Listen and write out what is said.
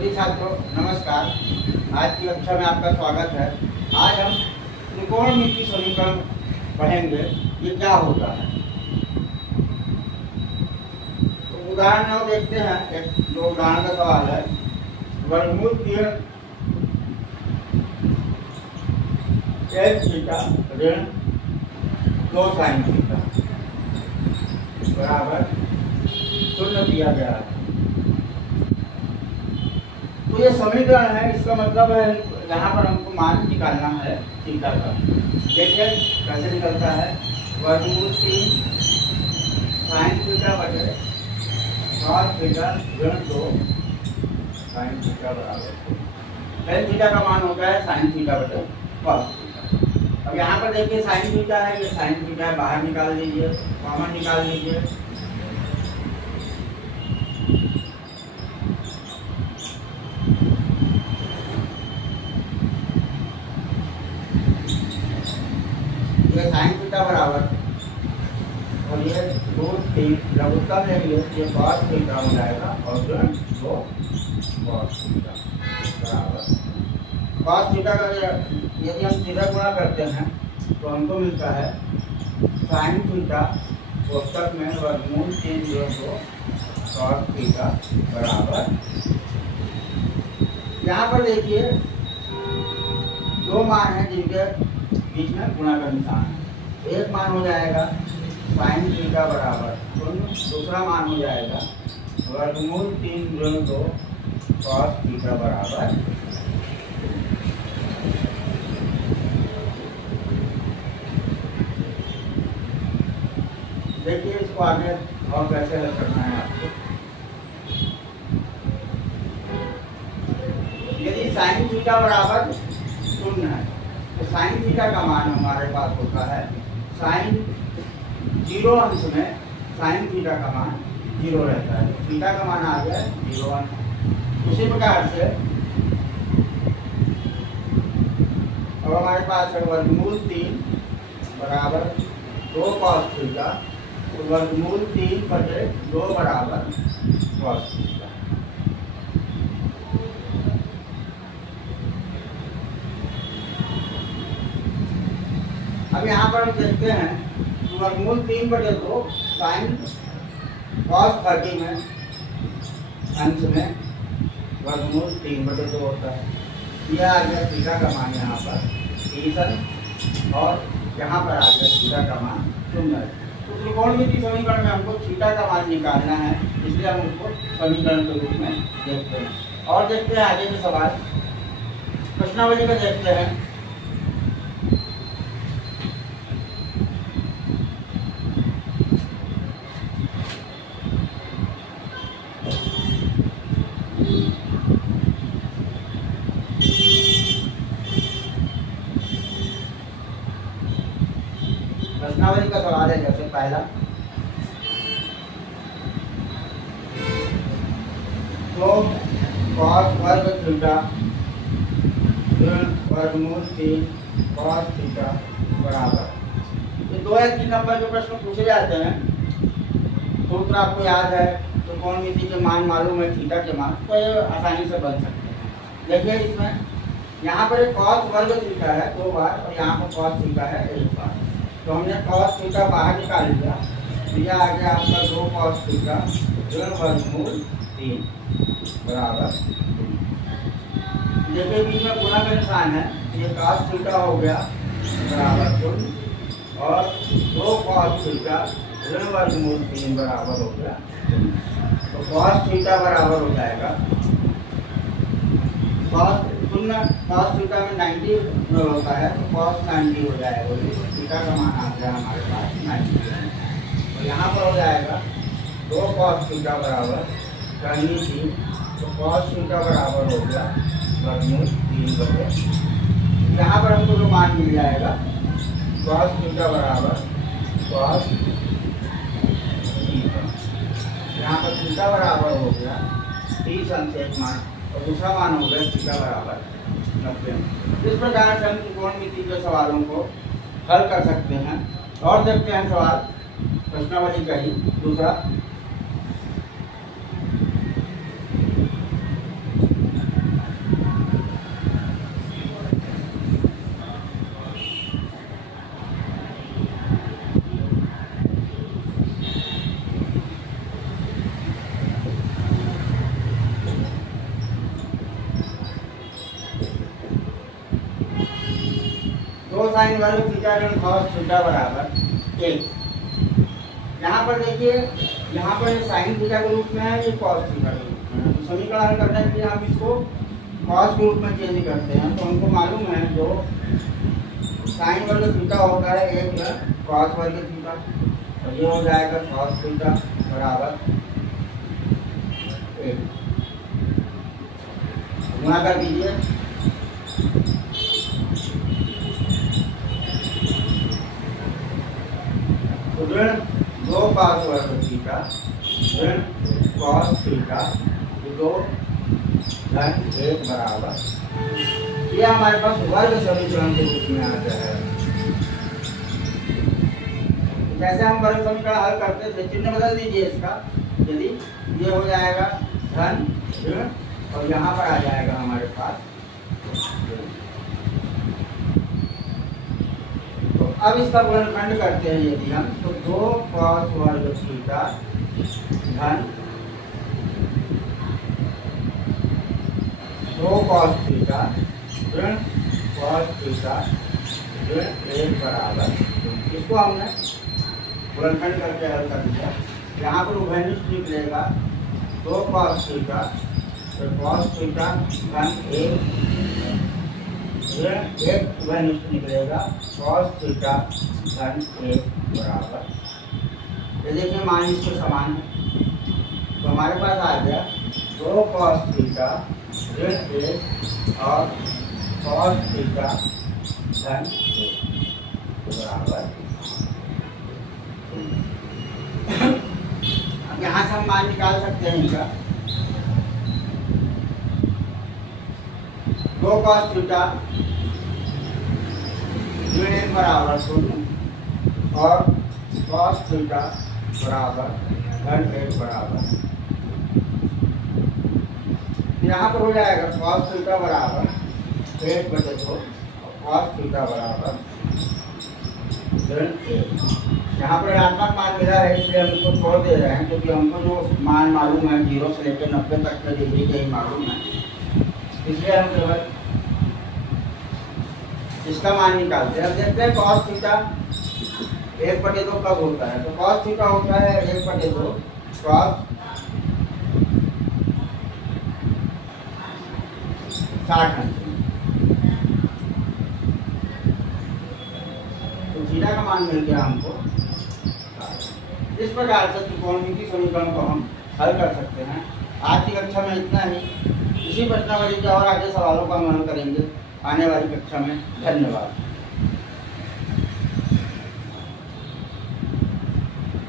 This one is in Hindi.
प्रिय छात्रों नमस्कार। आज की कक्षा में आपका स्वागत है। आज हम त्रिकोणमितीय समीकरण पढ़ेंगे, ये क्या होता है। तो उदाहरण हम देखते हैं, एक जो उदाहरण का सवाल है, वर्गमूल 3 एक थीटा ऋण 2 साइन थीटा बराबर 0 दिया गया है। तो ये समीकरण है, इसका मतलब है यहाँ पर हमको मान निकालना है थीटा का। देखिए कैसे निकलता है, वर्गमूल 3 साइन थीटा बटे cos थीटा ऋण 2 साइन थीटा बराबर tan थीटा का मान होता है साइन थीटा बटे cos थीटा। अब यहाँ पर देखिए साइन थीटा है, ये साइन थीटा है, बाहर निकाल लीजिए, कॉमन निकाल लीजिए। साइन थीटा बराबर और ये 2 3 लघुत्तम लेंगे, ये cos थीटा हो जाएगा और जो 2 cos थीटा बराबर cos थीटा का यदि हम सीधा गुणा करते हैं तो हमको मिलता है साइन थीटा कोष्टक में वर्गमूल 3 जो 2 cos थीटा बराबर। यहाँ पर देखिए दो मान है जिनके बीच में गुणा का निशान है। एक मान हो जाएगा साइन थीटा बराबर 0, दूसरा मान हो जाएगा वर्गमूल 3 ऋण 2 cos थीटा बराबर। देखिए इसको आगे और कैसे हल करना है आपको। यदि साइन थीटा बराबर 0 है तो साइन थीटा का मान हमारे पास होता है साइन 0 अंश में साइन थीटा का मान 0 रहता है, थीटा का मान आ गया 0 अंश। उसी प्रकार से अब हमारे पास है वर्गमूल 3 बराबर 2 cos थीटा, तो वर्गमूल 3 बटे 2 बराबर cos थीटा। अब यहाँ पर हम देखते हैं वर्गमूल 3 बटे 2 साइन cos 30 में अंश में वर्गमूल 3 बटे 2 होता है। यह आ गया थीटा का मान यहाँ पर 30 और यहाँ पर आ गया थीटा का मान 0। तो त्रिकोणमितीय समीकरण में हमको थीटा का मान निकालना है, इसलिए हम उसको समीकरण के रूप में देखते हैं। और देखते हैं आगे के सवाल, प्रश्नावली में देखते हैं। प्रश्नावली का सवाल है जैसे पहला, तो cos वर्ग थीटा वर्गमूल 3 cos थीटा बराबर। ये 2 या 3 नंबर के प्रश्न पूछे जाते हैं। सूत्र आपको याद है, तो त्रिकोणमिति के मान मालूम है, थीटा के मान, तो ये आसानी से बन सकते हैं। देखिए इसमें यहाँ पर एक cos वर्ग थीटा है 2 बार और यहाँ पर cos थीटा है 1 बार। तो हमने cos थीटा बाहर निकाल लिया, यह आ गया आपका 2 cos थीटा ऋण वर्गमूल 3 बराबर। देखिए बीच में गुणा का निशान है, ये cos थीटा हो गया बराबर 0 और 2 cos थीटा ऋण वर्गमूल 3 बराबर हो गया। तो cos थीटा बराबर हो जाएगा cos थीटा में 90 होता है, तो cos 90 हो जाएगा। थीटा का मान आ गया हमारे पास 90। तो यहाँ पर हो जाएगा 2 cos थीटा बराबर 3, तो cos थीटा बराबर हो गया वर्गमूल 3 बटे। यहाँ पर हमको जो मान मिल जाएगा cos थीटा बराबर cos 30। यहाँ पर थीटा बराबर हो गया 30 अंश एक मान और दूसरा मान हो गया थीटा बराबर 90। इस प्रकार से हम त्रिकोणमिति के सवालों को हल कर सकते हैं। और देखते हैं सवाल प्रश्नावली का ही दूसरा, साइन वर्ग थीटा ऋण कॉस थीटा बराबर 1। यहाँ पर देखिए, यहाँ पर साइन थीटा के रूप में है, ये कॉस थीटा के रूप में है। तो समीकरण करने के लिए हम इसको कॉस के रूप में चेंज करते हैं। तो हमको मालूम है जो साइन वर्ग थीटा होता है 1 कॉस वर्ग थीटा, और ये हो जाएगा कॉस थीटा बराबर 1। गुणा कर दीजिए, ऋण 2 कॉस वर्ग थीटा ऋण कॉस थीटा 2 धन 1 बराबर, ये हमारे पास वर्ग समीकरण के रूप में आता है। जैसे हम वर्ग समीकरण हल करते थे, चिन्ह बदल दीजिए इसका, यदि ये हो जाएगा धन ऋण और यहाँ पर आ जाएगा हमारे पास। तो अब इसका गुणनखंड करते हैं यदि हम, तो 2 कॉस वर्ग थीटा धन 2 कॉस थीटा ऋण कॉस थीटा ऋण 1 बराबर, इसको हमने गुणनखंड करके हल कर दिया। यहाँ पर उभयनिष्ठ निकलेगा 2 कॉस थीटा तो कॉस थीटा धन 1 ऋण 1 उभयनिष्ठ निकलेगा कॉस थीटा धन 1 बराबर। ये देखिए मान इसके समान है, तो हमारे पास आ गया 2 कॉस थीटा ऋण 1 और कॉस थीटा धन 1 बराबर। अब यहाँ से हम मान निकाल सकते हैं इनका। 2 कॉस थीटा ऋण 1 बराबर 0 और कॉस थीटा बराबर धन 1 बराबर। यहाँ पर हो जाएगा कॉस थीटा बराबर 1/2 कॉस थीटा बराबर ऋण 1। यहाँ पर ऋणात्मक मान मिला है इसलिए हम इसको छोड़ दे रहे हैं, क्योंकि हमको जो मान मालूम है 0 से लेकर 90 तक के डिग्री के ही मालूम है, इसलिए हम केवल इसका मान निकालते हैं। देखते हैं कॉस थीटा 1/2 कब होता है। तो कॉस थीटा होता है 1/2 कॉस 60 अंश। तो थीटा का मान मिल गया हमको 60। इस प्रकार से त्रिकोणमितीय समीकरण को हम हल कर सकते हैं। आज की कक्षा में इतना ही। इसी प्रश्नावली के और आगे सवालों का हम हल करेंगे आने वाली कक्षा में। धन्यवाद।